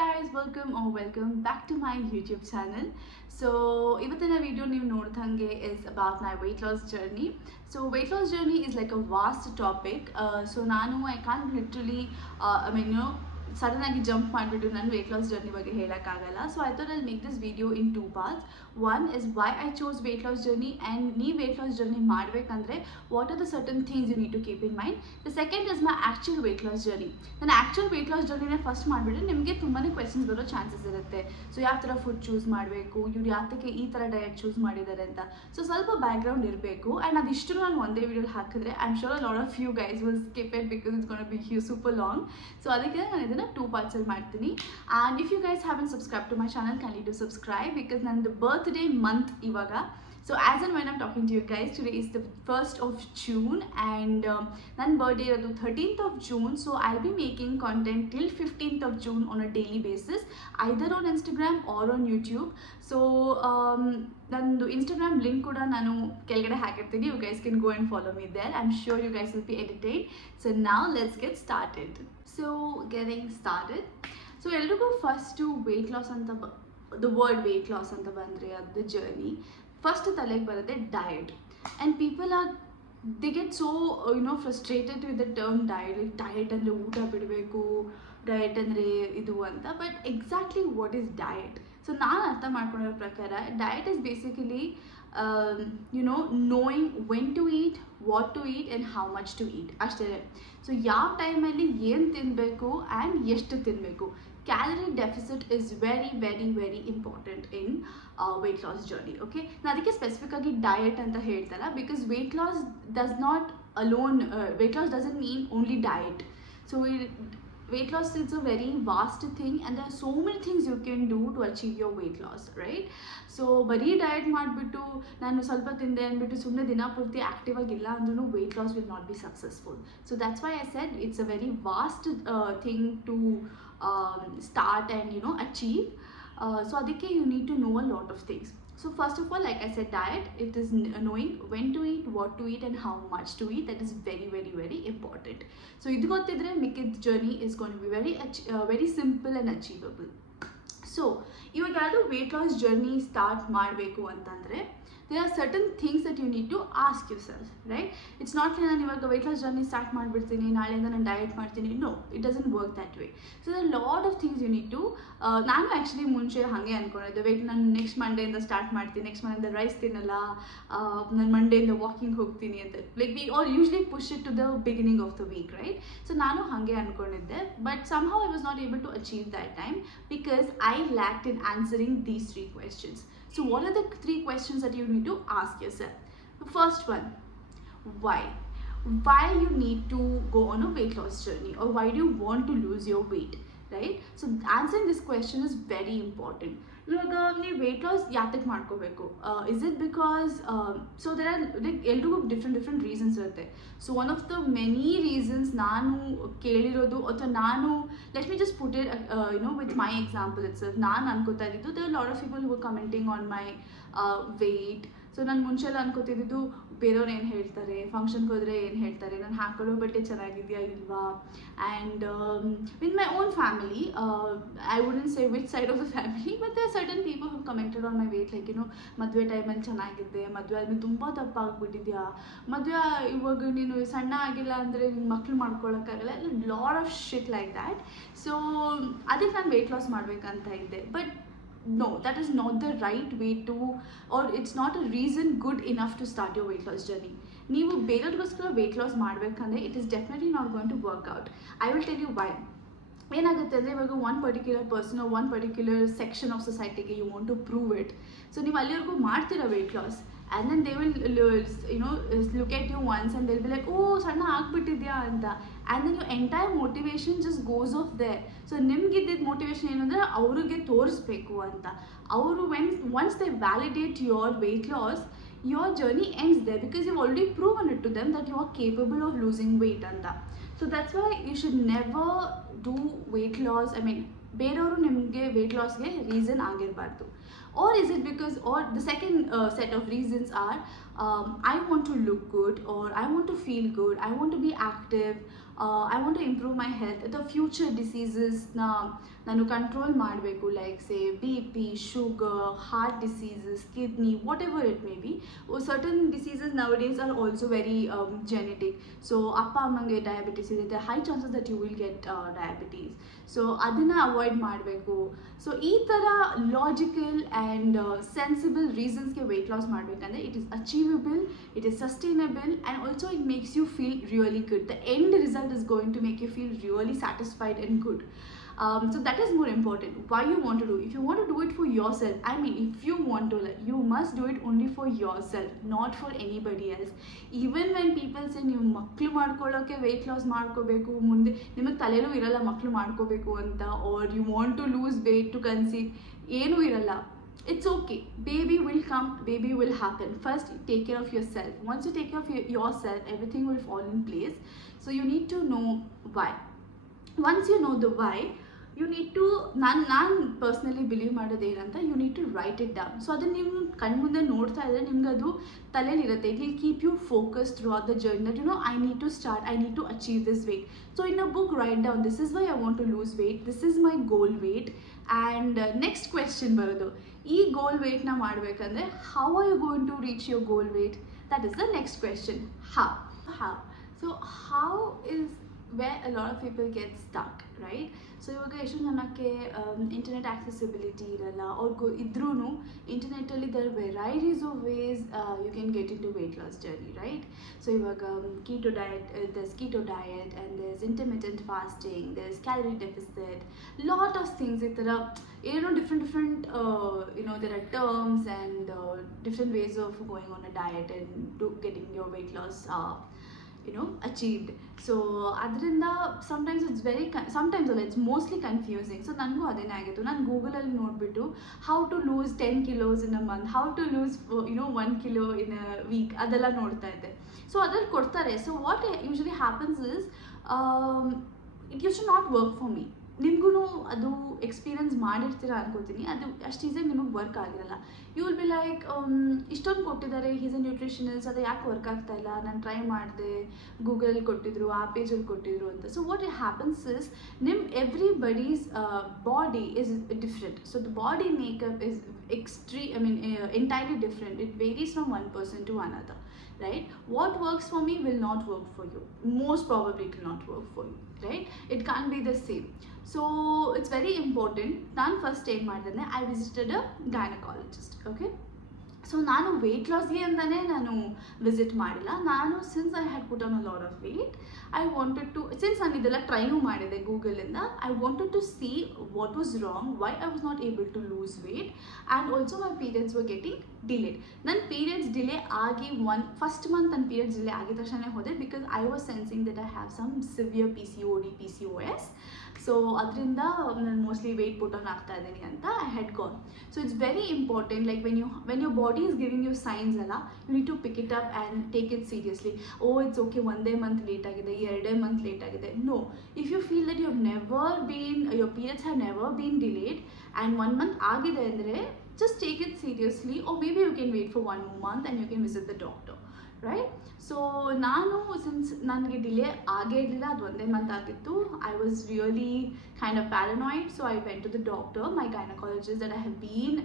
guys, welcome back to my YouTube channel. So ಇವತ್ತಿನ video ನೀವು ನೋಡ್ದಂಗೆ is about my weight loss journey. So weight loss journey is like a vast topic. So I can't literally sudden ಆಗಿ jump ಮಾಡಿಬಿಟ್ಟು ನಾನು weight loss journey ಬಗ್ಗೆ ಹೇಳೋಕ್ಕಾಗಲ್ಲ. So I thought I'll make this video in 2 parts. One is why I chose weight loss journey and ನೀವು weight loss journey ಮಾಡಬೇಕಂದ್ರೆ what are the certain things you need to keep in mind. The second is my actual weight loss journey. ನಾನು actual weight loss ಜರ್ನಿನೇ first ಮಾಡಿಬಿಟ್ರೆ ನಿಮಗೆ ತುಂಬಾ ಕ್ವೆಶನ್ಸ್ ಬರೋ ಚಾನ್ಸಸ್ ಇರುತ್ತೆ. ಸೊ ಯಾವ ಥರ ಫುಡ್ ಚೂಸ್ ಮಾಡಬೇಕು, ಇವ್ರು ಯಾತಕ್ಕೆ ಈ ಥರ ಡಯಟ್ ಚೂಸ್ ಮಾಡಿದ್ದಾರೆ ಅಂತ. ಸೊ ಸ್ವಲ್ಪ ಬ್ಯಾಕ್ಗ್ರೌಂಡ್ ಇರಬೇಕು. ಆ್ಯಂಡ್ ಅದಿಷ್ಟು ನಾನು ಒಂದೇ ವಿಡಿಯೋಲಿ ಹಾಕಿದ್ರೆ I am sure a lot of you guys will skip it because it's gonna be super long. So ಅದಕ್ಕೆ ನಾನು ಇದನ್ನು 2 parts ಅಲ್ಲಿ ಮಾಡ್ತೀನಿ. And if you guys haven't subscribed to my channel, kindly do subscribe because nandu birthday month ivaga. So as and when I'm talking to you guys, today is the 1st of June and ನನ್ನ birthday is the 13th of June. So I'll be making content till 15th of June on a daily basis, either on Instagram or on YouTube. So nandu Instagram link kuda nanu kelgade hakirtini. You guys can go and follow me there. I'm sure you guys will be entertained. So now let's get started. So getting started. So ಎಲ್ರಿಗೂ first weight loss ಅಂತ the word weight loss ಅಂತ ಬಂದರೆ ಅದು journey first ತಲೆಗೆ ಬರುತ್ತೆ diet. And people are the get so frustrated with the term diet. Like diet ಅಂದರೆ ಊಟ ಬಿಡಬೇಕು, ಡಯಟ್ ಅಂದರೆ ಇದು ಅಂತ. But exactly what is diet? So ನಾನು ಅರ್ಥ ಮಾಡ್ಕೊಂಡಿರೋ ಪ್ರಕಾರ diet is basically knowing when to eat, what to eat and how much to eat ಅಷ್ಟೇ. ಸೊ ಯಾವ ಟೈಮಲ್ಲಿ ಏನು ತಿನ್ನಬೇಕು ಆ್ಯಂಡ್ ಎಷ್ಟು ತಿನ್ನಬೇಕು. Calorie deficit is very very very important in weight loss journey. Okay, ನಾನು ಅದಕ್ಕೆ ಸ್ಪೆಸಿಫಿಕ್ ಆಗಿ ಡಯಟ್ ಅಂತ ಹೇಳ್ತಲ್ಲ because weight loss does not alone, weight loss doesn't mean only diet. So weight loss is a very vast thing and there are so many things you can do to achieve your weight loss, right? So bari diet ಮಾಡಿಬಿಟ್ಟು ನಾನು ಸ್ವಲ್ಪ ತಿಂದೆ ಅಂದ್ಬಿಟ್ಟು ಸುಮ್ಮನೆ ದಿನ ಪೂರ್ತಿ ಆ್ಯಕ್ಟಿವ್ ಆಗಿಲ್ಲ ಅಂದ್ರೂ weight loss will not be successful. So that's why I said it's a very vast thing to start and achieve. So ಅದಕ್ಕೆ you need to know a lot of things. So first of all, like I said, diet, it is knowing when to eat, what to eat and how much to eat. That is very very very important. So idu gottidre ಮಿಕ್ಕಿದ journey is going to be very simple and achievable. So ಇವಾಗ ಯಾವುದು weight loss journey start ಮಾಡಬೇಕು ಅಂತಂದರೆ there are certain things that you need to ask yourself, right? It's not like ನಾನು ಇವಾಗ weight loss journey start ಮಾಡಿಬಿಡ್ತೀನಿ, ನಾಳೆಯಿಂದ ನಾನು diet ಮಾಡ್ತೀನಿ. No, it doesn't work that way. So there are a lot of things you need to ನಾನು actually ಮುಂಚೆ ಹಾಗೆ ಅಂದ್ಕೊಂಡಿದ್ದೆ, ವೆಯ್ಟ್ ನಾನು ನೆಕ್ಸ್ಟ್ ಮಂಡೇಯಿಂದ ಸ್ಟಾರ್ಟ್ ಮಾಡ್ತೀನಿ, ನೆಕ್ಸ್ಟ್ ಮಂಡೆಯಿಂದ ರೈಸ್ ತಿನ್ನಲ್ಲ, ನಾನು ಮಂಡೇಯಿಂದ ವಾಕಿಂಗ್ ಹೋಗ್ತೀನಿ ಅಂತ. Like we are usually push it to the beginning of the week, right? So ನಾನು ಹಾಗೆ ಅಂದ್ಕೊಂಡಿದ್ದೆ, but somehow I was not able to achieve that time because I lacked in answering these 3 questions. So what are the 3 questions that you need to ask yourself? The first one, why you need to go on a weight loss journey, or why do you want to lose your weight, right? So answering this question is very important. ಇವಾಗ ನೀವು weight loss ಯಾತಕ್ಕೆ ಮಾಡ್ಕೋಬೇಕು? Is it because so there are like ಎಲ್ರಿಗೂ different reasons ಇರುತ್ತೆ. So one of the many reasons ನಾನು ಕೇಳಿರೋದು, ಅಥವಾ ನಾನು let me just put it with my example itself. ನಾನು ಅನ್ಕೋತಾ ಇದ್ದಿದ್ದು there are lot of people who are commenting on my weight. So ನಾನು ಮುಂಚೆಲ್ಲ ಅನ್ಕೋತಿದ್ದು ಬೇರೆಯವ್ರು ಏನು ಹೇಳ್ತಾರೆ, ಫಂಕ್ಷನ್ಗೆ ಹೋದರೆ ಏನು ಹೇಳ್ತಾರೆ, ನಾನು ಹಾಕೊಳ್ಳೋ ಬಟ್ಟೆ ಚೆನ್ನಾಗಿದೆಯಾ ಇಲ್ವಾ. And with my own family, I wouldn't say which side of the family, but there are certain people who commented on my weight. Like ಮದುವೆ ಟೈಮಲ್ಲಿ ಚೆನ್ನಾಗಿದೆ, ಮದುವೆ ಆದ್ಮೇಲೆ ತುಂಬ ದಪ್ಪ ಆಗಿಬಿಟ್ಟಿದ್ಯಾ, ಮದುವೆ ಇವಾಗ ನೀನು ಸಣ್ಣ ಆಗಿಲ್ಲ ಅಂದರೆ ನಿನ್ನ ಮಕ್ಳು ಮಾಡ್ಕೊಳ್ಳೋಕ್ಕಾಗಲ್ಲ, lot of shit like that. So ಅದಕ್ಕೆ ನಾನು ವೆಯ್ಟ್ ಲಾಸ್ ಮಾಡಬೇಕಂತ ಇದ್ದೆ. But no, that is not the right way to, or it's not a reason good enough to start your weight loss journey. ನೀವು ಬೇರೆಯವ್ರಿಗೋಸ್ಕರ ವೆಯ್ಟ್ ಲಾಸ್ ಮಾಡಬೇಕಂದ್ರೆ it is definitely not going to work out. I will tell you why. ಏನಾಗುತ್ತೆ ಅಂದರೆ ಇವಾಗ one particular person, one particular section of ಸೊಸೈಟಿಗೆ you want to prove it. So ನೀವು ಅಲ್ಲಿವರೆಗೂ ಮಾಡ್ತೀರಾ weight loss, and then they will look at you once and they'll be like, oh ಸಣ್ಣ ಆಗ್ಬಿಟ್ಟಿದ್ಯಾ ಅಂತ, and then your entire motivation just goes off there. So ನಿಮ್ಗಿದ್ದಿದ್ದ motivation ಏನಂದರೆ ಅವ್ರಿಗೆ ತೋರಿಸ್ಬೇಕು ಅಂತ. ಅವರು once they validate your weight loss, your journey ends there because you've already proven it to them that you are capable of losing weight ಅಂತ. So that's why you should never do weight loss. I mean, ಬೇರೆಯವರು ನಿಮಗೆ weight ಲಾಸ್ಗೆ reason ಆಗಿರಬಾರ್ದು. Or is it because, or the second set of reasons are, I want to look good, or I want to feel good, I want to be active, I want to improve my health, the future diseases ನಾನು control ಮಾಡಬೇಕು, like say B P, sugar, heart diseases, kidney, whatever it may be. Certain diseases nowadays are also very genetic. So ಅಪ್ಪ ಅಮ್ಮಂಗೆ diabetes ಇದೆ, high chances that you will get diabetes. So ಅದನ್ನು avoid ಮಾಡಬೇಕು. So ಈ ಥರ logical and sensible ರೀಸನ್ಸ್ಗೆ weight loss ಮಾಡಬೇಕಂದ್ರೆ it is achievable, it is sustainable, and also it makes you feel really good. The end result is going to make you feel really satisfied and good. So that is more important. Why you want to do? If you want to do it for yourself, I mean, if you want to, you must do it only for yourself, not for anybody else. Even when people say ನೀವು ಮಕ್ಕಳು ಮಾಡ್ಕೊಳ್ಳೋಕ್ಕೆ weight loss ಮಾಡ್ಕೋಬೇಕು, ಮುಂದೆ ನಿಮಗೆ ತಲೆಯಲ್ಲೂ ಇರಲ್ಲ ಮಕ್ಕಳು ಮಾಡ್ಕೋಬೇಕು ಅಂತ, or you want to lose weight to conceive, ಏನೂ ಇರಲ್ಲ. It's okay. Baby will come, baby will happen. First, take care of yourself. Once you take care of yourself, everything will fall in place. So you need to know why. Once you know the why, you need to, ನಾನು personally believe ಮಾಡೋದು ಏನಂತ, you need to write it down. So ಅದನ್ನು ನೀವು ಕಣ್ಮುಂದೆ ನೋಡ್ತಾ ಇದ್ದರೆ ನಿಮ್ಗೆ ಅದು ತಲೆಯಲ್ಲಿರುತ್ತೆ. It will keep you focus throughout the journey that you know I need to start, I need to achieve this weight. So in a book write down, this is why I want to lose weight, this is my goal weight. And next question ಬರೋದು, ಈ ಗೋಲ್ ವೇಟ್ನ ಮಾಡಬೇಕಂದ್ರೆ how are you going to reach your goal weight? That is the next question. how. So how is where a lot of people get stuck, right? So ಇವಾಗ ಎಷ್ಟು ಜನಕ್ಕೆ internet accessibility ಇರಲ್ಲ, ಅವ್ರಿಗೂ ಇದ್ರೂ ಇಂಟರ್ನೆಟ್ಟಲ್ಲಿ there varieties of ways you can get into weight loss journey, right? So ಇವಾಗ keto diet, there's keto diet and there's intermittent fasting, there's calorie deficit, lot of things. ಈ ಥರ ಏನೋ different there are terms and different ways of going on a diet and getting your weight loss achieved. So ಅದರಿಂದ sometimes it's very sometimes ಅಲ್ಲ, it's mostly confusing. So ನನಗೂ ಅದೇನೇ ಆಗಿತ್ತು. ನಾನು ಗೂಗಲಲ್ಲಿ ನೋಡಿಬಿಟ್ಟು how to lose 10 kilos in a month, how to lose 1 kilo in a week ಅದೆಲ್ಲ ನೋಡ್ತಾ ಇದ್ದೆ. ಸೊ ಅದ್ರಲ್ಲಿ ಕೊಡ್ತಾರೆ. So what usually happens is it used to not work for me. ನಿಮಗೂ ಅದು ಎಕ್ಸ್ಪೀರಿಯನ್ಸ್ ಮಾಡಿರ್ತೀರ ಅನ್ಕೋತೀನಿ, ಅದು ಅಷ್ಟು ಈಸಿಯಾಗಿ ನಿಮಗೆ ವರ್ಕ್ ಆಗಿರಲ್ಲ. ಯು ವಿಲ್ ಬಿ ಲೈಕ್ ಇಷ್ಟೊಂದು ಕೊಟ್ಟಿದ್ದಾರೆ, ಹೀಸ್ ಎ ನ್ಯೂಟ್ರಿಷನಿಸ್ಟ್, ಅದು ಯಾಕೆ ವರ್ಕ್ ಆಗ್ತಾ ಇಲ್ಲ, ನಾನು ಟ್ರೈ ಮಾಡಿದೆ, ಗೂಗಲಲ್ಲಿ ಕೊಟ್ಟಿದ್ರು, ಆ ಪೇಜಲ್ಲಿ ಕೊಟ್ಟಿದ್ರು ಅಂತ. So what it happens is everybody's body is different. So the body makeup is entirely different. It varies from one person to another, right? What works for me will not work for you. Most probably it will not work for you, right? It can't be the same. So it's very important. ನಾನು first ಏನು ಮಾಡಿದೆ, I visited a gynecologist, okay? So ನಾನು weight ಲಾಸ್ಗೆ ಅಂತಲೇ ನಾನು visit ಮಾಡಿಲ್ಲ. ನಾನು since I had put on a lot of weight, I wanted to, since ನಾನು ಇದೆಲ್ಲ ಟ್ರೈನೂ ಮಾಡಿದೆ ಗೂಗಲಿಂದ, I wanted to see what was wrong, why I was not able to lose weight, and also my periods were getting delayed. ನನ್ನ periods delay ಆಗಿ first month ನನ್ನ periods delay ಆಗಿದ ತಕ್ಷಣ ಹೋದೆ, because I was sensing that I have some severe PCOD, PCOS. So ಅದರಿಂದ ನಾನು mostly weight put on ಆಗ್ತಾ ಇದ್ದೀನಿ ಅಂತ I had gone. So it's very important, like when your body is giving you signs ಅಲ್ಲ, you need to pick it up and take it seriously. It's okay, ಒಂದೇ month late ಆಗಿದೆ, 2 month late ಆಗಿದೆ. No, if you feel that your periods have never been delayed and 1 month ಆಗಿದೆ ಅಂದರೆ just take it seriously, or maybe you can wait for 1 more month and you can visit the doctor, right? So ನಾನು since ನನಗೆ ಡಿಲೇ ಆಗೇ ಇರಲಿಲ್ಲ, ಅದು 1 month ಆಗಿತ್ತು, I was really kind of paranoid. So I went to the doctor, my gynaecologist that I have been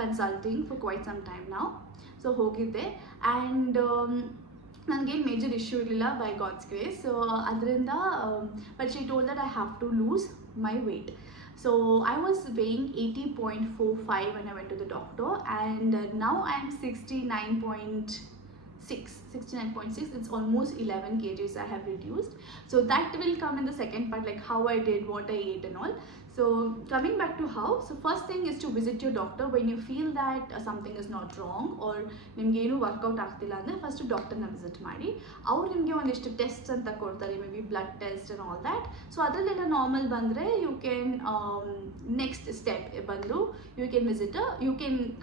consulting for quite some time now. So ಹೋಗಿದ್ದೆ, and ನನಗೇನು major issue ಇರಲಿಲ್ಲ ಬೈ ಗಾಡ್ಸ್ ಗ್ರೇಸ್. ಸೊ ಅದರಿಂದ but she told that I have to lose my weight. So I was weighing 80.45 when I went to the doctor, and now I am 69.6. It's almost 11 kgs I have reduced. So that will come in the second part, like how I did, what I ate and all. So coming back to how, so first thing is to visit your doctor when you feel that something is not wrong, or ನಿಮಗೆ ಏನು ವರ್ಕೌಟ್ ಆಗ್ತಿಲ್ಲ ಅಂದರೆ ಫಸ್ಟ್ ಡಾಕ್ಟರ್ನ ವಿಸಿಟ್ ಮಾಡಿ. ಅವ್ರು ನಿಮಗೆ ಒಂದಿಷ್ಟು tests ಅಂತ ಕೊಡ್ತಾರೆ, maybe blood test and all that. So ಅದರಲ್ಲೆಲ್ಲ ನಾರ್ಮಲ್ ಬಂದರೆ ಯು ಕ್ಯಾನ್ ನೆಕ್ಸ್ಟ್ ಸ್ಟೆಪ್ ಬಂದು you can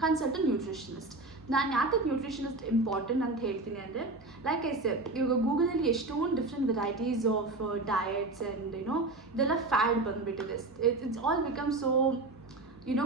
consult a nutritionist. ನಾನು ಯಾಕೆ ನ್ಯೂಟ್ರಿಷನಿಸ್ಟ್ ಇಂಪಾರ್ಟೆಂಟ್ ಅಂತ ಹೇಳ್ತೀನಿ ಅಂದರೆ, ಲೈಕ್ ಐ ಸೆಡ್, ಇವಾಗ ಗೂಗಲಲ್ಲಿ ಎಷ್ಟೊಂದು different varieties of diets and ಇದೆಲ್ಲ ಫ್ಯಾಡ್ ಬಂದುಬಿಟ್ಟಿದೆ. It's all become so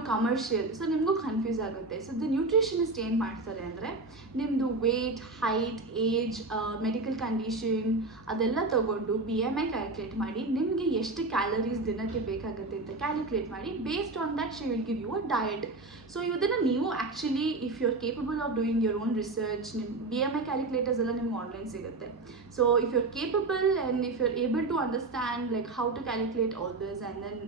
commercial. So ನಿಮಗೂ ಕನ್ಫ್ಯೂಸ್ ಆಗುತ್ತೆ. ಸೊ ದ ನ್ಯೂಟ್ರಿಷನಿಸ್ಟ್ ಏನು ಮಾಡ್ತಾರೆ ಅಂದರೆ ನಿಮ್ಮದು weight, height, age, medical condition ಅದೆಲ್ಲ ತೊಗೊಂಡು BMI ಕ್ಯಾಲ್ಕುಲೇಟ್ ಮಾಡಿ ನಿಮಗೆ ಎಷ್ಟು ಕ್ಯಾಲರೀಸ್ ದಿನಕ್ಕೆ ಬೇಕಾಗುತ್ತೆ ಅಂತ ಕ್ಯಾಲ್ಕುಲೇಟ್ ಮಾಡಿ based on that she will give you a diet. So ಇದನ್ನು ನೀವು actually if you are capable of doing your own research, ನಿಮ್ಮ BMI ಕ್ಯಾಲ್ಕುಲೇಟರ್ಸ್ ಎಲ್ಲ ನಿಮ್ಗೆ ಆನ್ಲೈನ್ ಸಿಗುತ್ತೆ. So if you are capable and if you are able to understand like how to calculate all this and then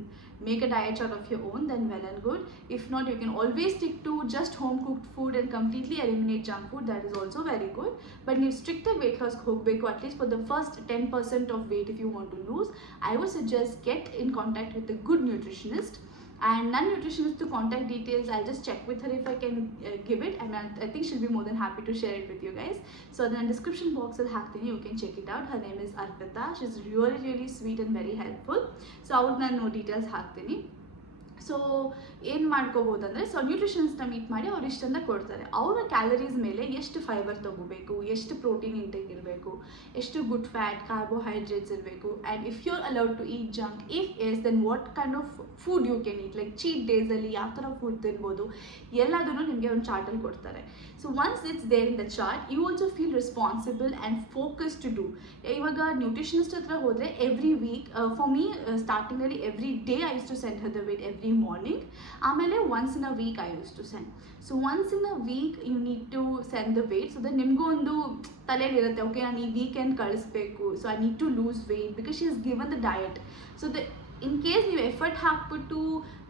make a diet chart of your own, then well and good. If not, you can always stick to just home cooked food and completely eliminate junk food. That is also very good. But ನೀವು stricter weight loss ಹೋಗಬೇಕು, at least for the first 10% of weight if you want to lose, I would suggest get in contact with a good nutritionist. And non-nutritionist to contact details, I'll just check with her if I can give it, and I think she'll be more than happy to share it with you guys. So in the description box will ಹಾಕ್ತೀನಿ, you can check it out. Her name is Arpita. She's really sweet and very helpful. So ಅವ್ರದ್ದು ನಾನು ಡೀಟೇಲ್ಸ್ ಹಾಕ್ತೀನಿ. ಸೊ ಏನು ಮಾಡ್ಕೋಬೋದಂದರೆ, ಸೊ ನ್ಯೂಟ್ರಿಷನ್ಸ್ನ ಮೀಟ್ ಮಾಡಿ ಅವ್ರು ಇಷ್ಟನ್ನು ಕೊಡ್ತಾರೆ. ಅವರ ಕ್ಯಾಲರೀಸ್ ಮೇಲೆ ಎಷ್ಟು ಫೈಬರ್ ತೊಗೋಬೇಕು, ಎಷ್ಟು ಪ್ರೋಟೀನ್ ಇಂಟೇಕ್ ಇರಬೇಕು, ಎಷ್ಟು ಗುಡ್ ಫ್ಯಾಟ್, ಕಾರ್ಬೋಹೈಡ್ರೇಟ್ಸ್ ಇರಬೇಕು, and if you are allowed to eat junk, if yes then what kind of food you can eat, like cheat ಡೇಸಲ್ಲಿ ಯಾವ ಥರ ಫುಡ್ ತಿನ್ಬೋದು ಎಲ್ಲದನ್ನು ನಿಮಗೆ ಒಂದು ಚಾರ್ಟಲ್ಲಿ ಕೊಡ್ತಾರೆ. So once it's there in the chart, you also feel responsible and focus to do. ಇವಾಗ ನ್ಯೂಟ್ರಿಷನಿಸ್ಟ್ ಹತ್ರ ಹೋದರೆ ಎವ್ರಿ ವೀಕ್, ಫಾರ್ ಮೀ ಸ್ಟಾರ್ಟಿಂಗಲ್ಲಿ every day I use to send her the weight every morning. ಆಮೇಲೆ once in a week I use to send. So once in a week you need to send the weight, so that ನಿಮಗೂ ಒಂದು ತಲೆಯಲ್ಲಿರುತ್ತೆ, okay ನಾನು ಈ weekend ಕಳಿಸ್ಬೇಕು, so I need to lose weight because she has given the diet. So the in case ನೀವು effort ಹಾಕ್ಬಿಟ್ಟು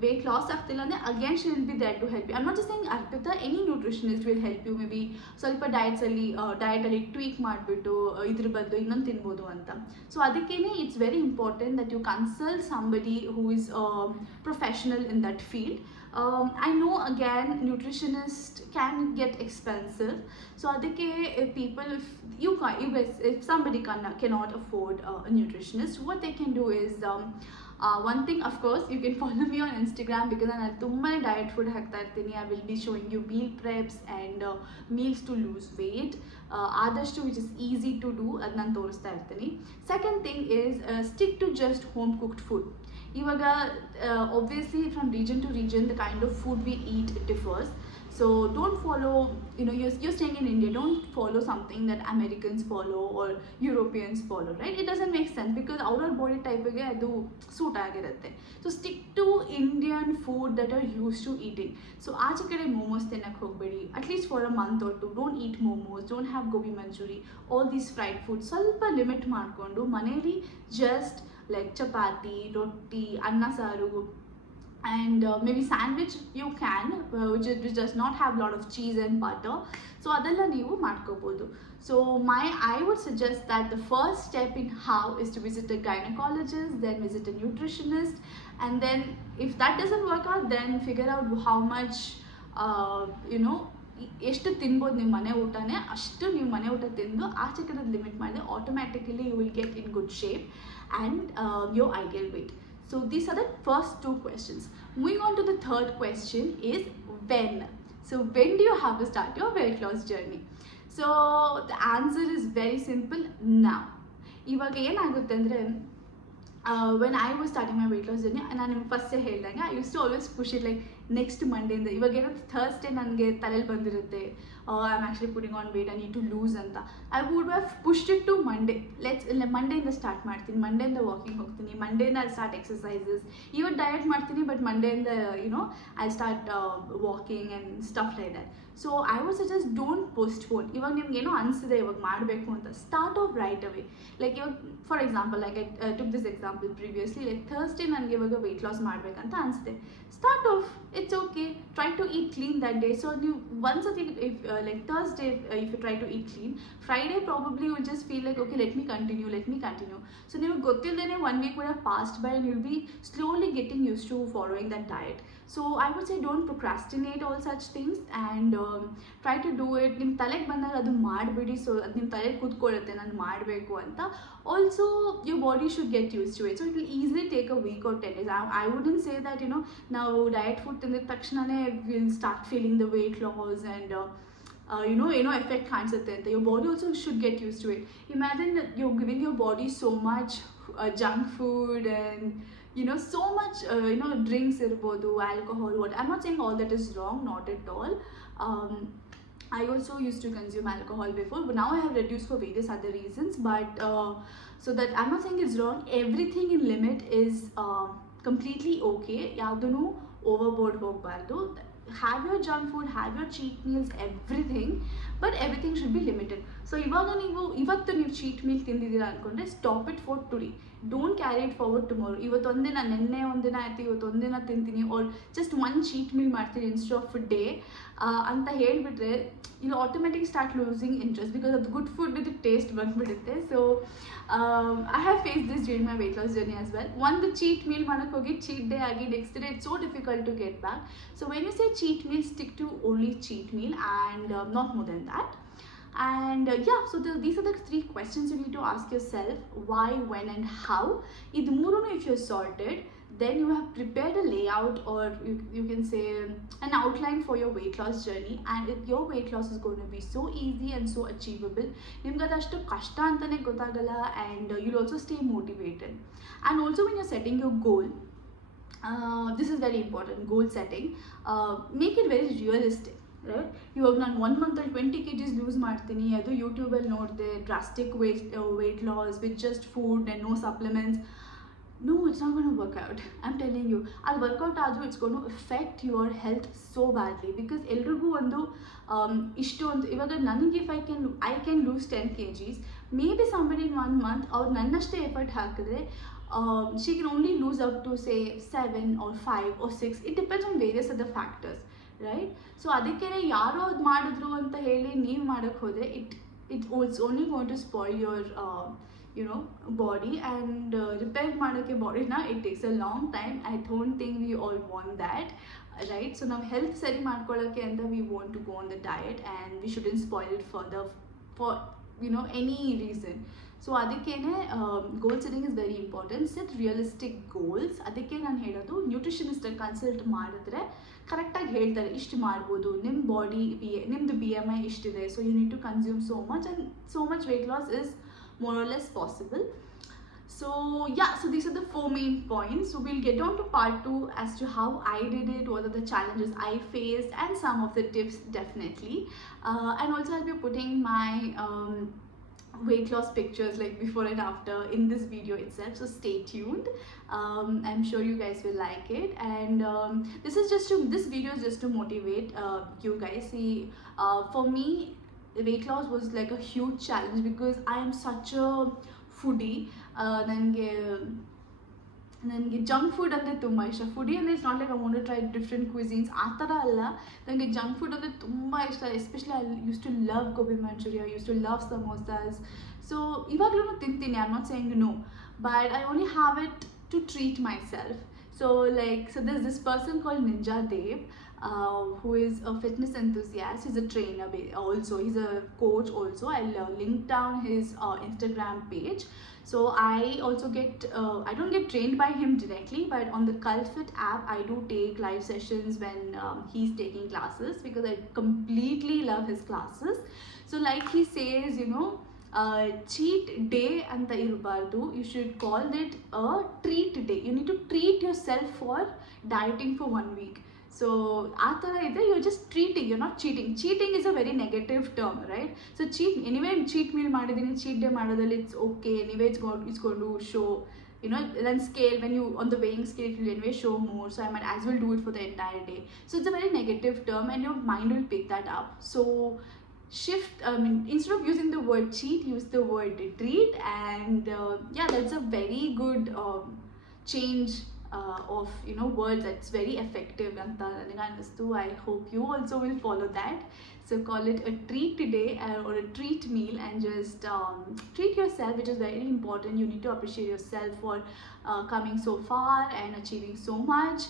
weight loss ಆಗ್ತಿಲ್ಲ ಅಂದರೆ again she will be there to help you. I am not just saying Arpita, any nutritionist will help you. Maybe ಸ್ವಲ್ಪ ಡಯಟಲ್ಲಿ ಟ್ವೀಕ್ ಮಾಡಿಬಿಟ್ಟು ಇದ್ರ ಬದಲು ಇನ್ನೊಂದು ತಿನ್ಬೋದು ಅಂತ. ಸೊ ಅದಕ್ಕೇ it's very important that you consult somebody who is professional in that field. I know again nutritionist can get expensive, so ಅದಕ್ಕೆ people, if somebody cannot afford a nutritionist, what they can do is one thing, of course you can follow me on Instagram because ನಾನು ತುಂಬಾ diet food ಹಾಕ್ತಾ ಇರ್ತೀನಿ. I will be showing you meal preps and meals to lose weight, ಆದಷ್ಟು which is easy to do ಅದು ನಾನು ತೋರಿಸ್ತಾ ಇರ್ತೀನಿ. Second thing is stick to just home cooked food. ಇವಾಗ obviously from region to region the kind of food we eat differs. So don't follow, you're staying in India, don't follow something that Americans follow or Europeans follow, right? It doesn't make sense because our body type ಗೆ ಅದು suit ಆಗಿರುತ್ತೆ. So stick to Indian food that are used to eating. So ಆಚೆ ಕಡೆ ಮೋಮೋಸ್ ತಿನ್ನಕ್ಕೆ ಹೋಗಬೇಡಿ, at least for a month or two. Don't eat momos, don't have gobi manchurian, all these fried food. ಸ್ವಲ್ಪ limit ಮಾಡಿಕೊಂಡು ಮನೇಲಿ ಜಸ್ಟ್ ಲೈಕ್ ಚಪಾತಿ, ರೊಟ್ಟಿ, ಅನ್ನ ಸಾರು, and maybe sandwich you can, which does not have a lot of cheese and butter. So adella neevu ಮಾಡ್ಕೋಬಹುದು. So I would suggest that the first step in how is to visit a gynecologist, then visit a nutritionist, and then if that doesn't work out, then figure out how much ಎಷ್ಟು ತಿನ್ಬೋದು. ನಿಮ್ಮ ಮನೆ ಊಟನೇ ಅಷ್ಟು ನೀವು ಮನೆ ಊಟ ತಿಂದು ಆಚೆ ಕಡೆ ಲಿಮಿಟ್ ಮಾಡಿದ್ರೆ automatically you will get in good shape and your ideal weight. So these are the first two questions. Moving on to the third question is when. So when do you have to start your weight loss journey? So the answer is very simple, now. ಇವಾಗ ಏನಾಗುತ್ತೆ ಅಂದರೆ when I was starting my weight loss journey, ನಾನು ನಿಮ್ಗೆ ಫಸ್ಟೇ ಹೇಳಿದಂಗೆ I use to always push it like next ಮಂಡೇಯಿಂದ. ಇವಾಗ ಏನೋ ಥರ್ಸ್ಡೇ ನನಗೆ ತಲೆಯಲ್ಲಿ ಬಂದಿರುತ್ತೆ I am actually putting on weight, I need to lose ಅಂತ. I would have pushed it to Monday. ಮಂಡೇಯಿಂದ ಸ್ಟಾರ್ಟ್ ಮಾಡ್ತೀನಿ, ಮಂಡೇಯಿಂದ ವಾಕಿಂಗ್ ಹೋಗ್ತೀನಿ, ಮಂಡೇಯಿಂದ ಐ ಸ್ಟಾರ್ಟ್ ಎಕ್ಸಸೈಸಸ್. ಇವತ್ತು ಡಯಟ್ ಮಾಡ್ತೀನಿ ಬಟ್ ಮಂಡೇಯಿಂದ I start walking and stuff like that. So I would suggest don't postpone. ಇವಾಗ ನಿಮ್ಗೆ ಏನೋ ಅನಿಸಿದೆ ಇವಾಗ ಮಾಡಬೇಕು ಅಂತ, start off right away. Like ಇವಾಗ for example, like I took this example previously, like Thursday ನನಗೆ ಇವಾಗ ವೆಯ್ಟ್ ಲಾಸ್ ಮಾಡಬೇಕಂತ ಅನಿಸುತ್ತೆ. Start off, it's okay, try to eat clean that day. So ನೀವು ಒಂದ್ಸತಿ like Thursday if you try to eat clean, Friday probably you will just feel like okay, let me continue. So niಮಗೆ ಗೊತ್ತಿಲ್ಲದೇನೆ 1 week would have passed by and you'll be slowly getting used to following that diet. So I would say don't procrastinate all such things and try to do it. ನಿಮ್ಮ ತಲೆಗೆ ಬಂದಾಗ ಅದು ಮಾಡಬೇಡಿ. ಸೊ ಅದು ನಿಮ್ಮ ತಲೆಗೆ ಕೂತ್ಕೊಳ್ಳುತ್ತೆ ನಾನು ಮಾಡಬೇಕು ಅಂತ. Also your body should get used to it, so it will easily take a week or 10 days. I wouldn't say that ನಾವು ಡಯಟ್ ಫುಡ್ ತಿಂದಿದ ತಕ್ಷಣನೇ will start feeling the weight loss and ಏನೋ ಎಫೆಕ್ಟ್ ಕಾಣಿಸುತ್ತೆ ಅಂತ. your body also should get used to it. Imagine that you're giving your body so much junk food and so much drinks irbodu, alcohol, what I'm not saying all that is wrong, not at all. I also used to consume alcohol before, but now I have reduced for various other reasons. But so that I'm not saying it's wrong. Everything in limit is completely okay. Yadunu overboard ಹೋಗಬಾರ್ದು. Have your junk food, have your cheat meals, everything, but everything should be limited. So ಇವಾಗ ಇವತ್ತು ನೀವು cheat meal ತಿಂದಿದ್ದೀರಾ ಅನ್ಕೊಂಡ್ರೆ stop it for today. Don't carry it forward tomorrow. ಇವತ್ತೊಂದಿನ ನೆನ್ನೆ ಒಂದಿನ ಆಯ್ತು, ಇವತ್ತೊಂದಿನ ತಿಂತೀನಿ, or just one cheat meal ಮಾಡ್ತೀನಿ ಇನ್ಸ್ಟೆಡ್ ಆಫ್ ಡೇ ಅಂತ ಹೇಳಿಬಿಟ್ರೆ you'll automatically start losing interest because of the good food with the taste ಬಂದ್ಬಿಡುತ್ತೆ. So I have faced this during my weight loss journey as well. ಒಂದು cheat meal ಮಾಡಕ್ಕೆ ಹೋಗಿ cheat day ಆಗಿ next day it's so difficult to get back. So when you say cheat meal, stick to only cheat meal and not more than that. And yeah, so these are the 3 questions you need to ask yourself: why, when and how. Idu moorunu if you're sorted, then you have prepared a layout, or you can say an outline for your weight loss journey, and your weight loss is going to be so easy and so achievable. Nimge adashtu kashta antane gottagalla, and you'll also stay motivated. And also when you're setting your goal, this is very important, goal setting, make it very realistic. Right? ಇವಾಗ ನಾನು 1 ಮಂತಲ್ಲಿ 20 kgs loose ಮಾಡ್ತೀನಿ, ಅದು ಯೂಟ್ಯೂಬಲ್ಲಿ ನೋಡಿದೆ, drastic weight loss with just food and no supplements. No, it's not going to work out. I'm telling you, ಅದು work out ಆದರೂ it's gonna effect your health so badly. Because ಎಲ್ರಿಗೂ ಒಂದು ಇಷ್ಟು ಅಂತ, ಇವಾಗ ನನಗೆ if I can lose 10 kgs, maybe somebody in 1 month ಅವ್ರು ನನ್ನಷ್ಟೇ ಎಫರ್ಟ್ ಹಾಕಿದ್ರೆ she can only lose up to say 7 or 5 or 6. It depends on various other factors, right? So ಅದಕ್ಕೆ ಯಾರೋ ಅದು ಮಾಡಿದ್ರು ಅಂತ ಹೇಳಿ ನೀವು ಮಾಡೋಕ್ಕೆ ಹೋದರೆ it's only going to spoil your body, and repair ಮಾಡೋಕ್ಕೆ ಬಾಡಿನ it takes a long time. I don't think we all want that, right? So ನಾವು ಹೆಲ್ತ್ ಸರಿ ಮಾಡ್ಕೊಳ್ಳೋಕ್ಕೆ ಅಂತ we want to go on the diet, and we shouldn't spoil it further for any reason. So ಅದಕ್ಕೇನೆ goal setting is very important. Set realistic goals. ಅದಕ್ಕೆ ನಾನು ಹೇಳೋದು, ನ್ಯೂಟ್ರಿಷನಿಸ್ಟಲ್ಲಿ ಕನ್ಸಲ್ಟ್ ಮಾಡಿದ್ರೆ ಕರೆಕ್ಟಾಗಿ ಹೇಳ್ತಾರೆ ಇಷ್ಟು ಮಾಡ್ಬೋದು, ನಿಮ್ಮ ಬಾಡಿ ನಿಮ್ಮದು BMI ಇಷ್ಟಿದೆ, so you need to consume so much, and so much weight loss is more or less possible. So yeah, so these are the 4 main points. So we'll get on to part 2 as to how I did it, what are the challenges I faced, and some of the tips definitely. And also I'll be putting my weight loss pictures like before and after in this video itself, so stay tuned. I'm sure you guys will like it, and this video is just to motivate you guys. See, for me weight loss was like a huge challenge because I am such a foodie. ನನಗೆ junk food ಅಂದರೆ ತುಂಬ ಇಷ್ಟ. Foodie ಅಂದರೆ it's not like I want to try different cuisines ಆ ಥರ ಅಲ್ಲ. ನನಗೆ junk food ಅಂದರೆ ತುಂಬ ಇಷ್ಟ. Especially I use to love gobi manchurian, use to love samosas. So ಇವಾಗಲೂ ತಿಂತೀನಿ, I am not saying no, but I only have it to treat myself. So there's this person called Ninja Dev, who is a fitness enthusiast. He's a trainer also, he's a coach also. I'll link down his Instagram page. So I also I don't get trained by him directly, but on the CultFit app I do take live sessions when he's taking classes, because I completely love his classes. So like he says, cheat day anta irbardu, you should call it a treat day. You need to treat yourself for dieting for 1 week. So aa thara ide, you're just treating, you're not cheating. Cheating is a very negative term, right? So cheat meal madidini, cheat day madadalli it's okay anyway. It's going to show, then scale, when you on the weighing scale it will anyway show more, so I might as well do it for the entire day. So it's a very negative term, and your mind will pick that up. So instead of using the word cheat, use the word treat, and yeah, that's a very good change of words. That's very effective anta ನನಗೆ ಅನ್ನಿಸ್ತು. I hope you also will follow that. So call it a treat today, or a treat meal, and just treat yourself, which is very important. You need to appreciate yourself for coming so far and achieving so much.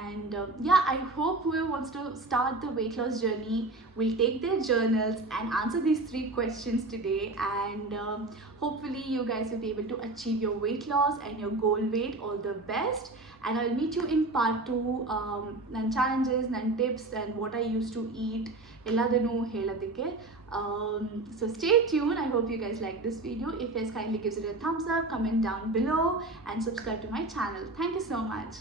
And yeah, I hope whoever wants to start the weight loss journey will take their journals and answer these 3 questions today, and hopefully you guys will be able to achieve your weight loss and your goal weight. All the best, and I'll meet you in part 2. Nan challenges, nan tips, and what I used to eat ಎಲ್ಲದನ್ನು ಹೇಳೋದಕ್ಕೆ. So stay tuned. I hope you guys like this video. If yes, kindly give it a thumbs up, comment down below and subscribe to my channel. Thank you so much.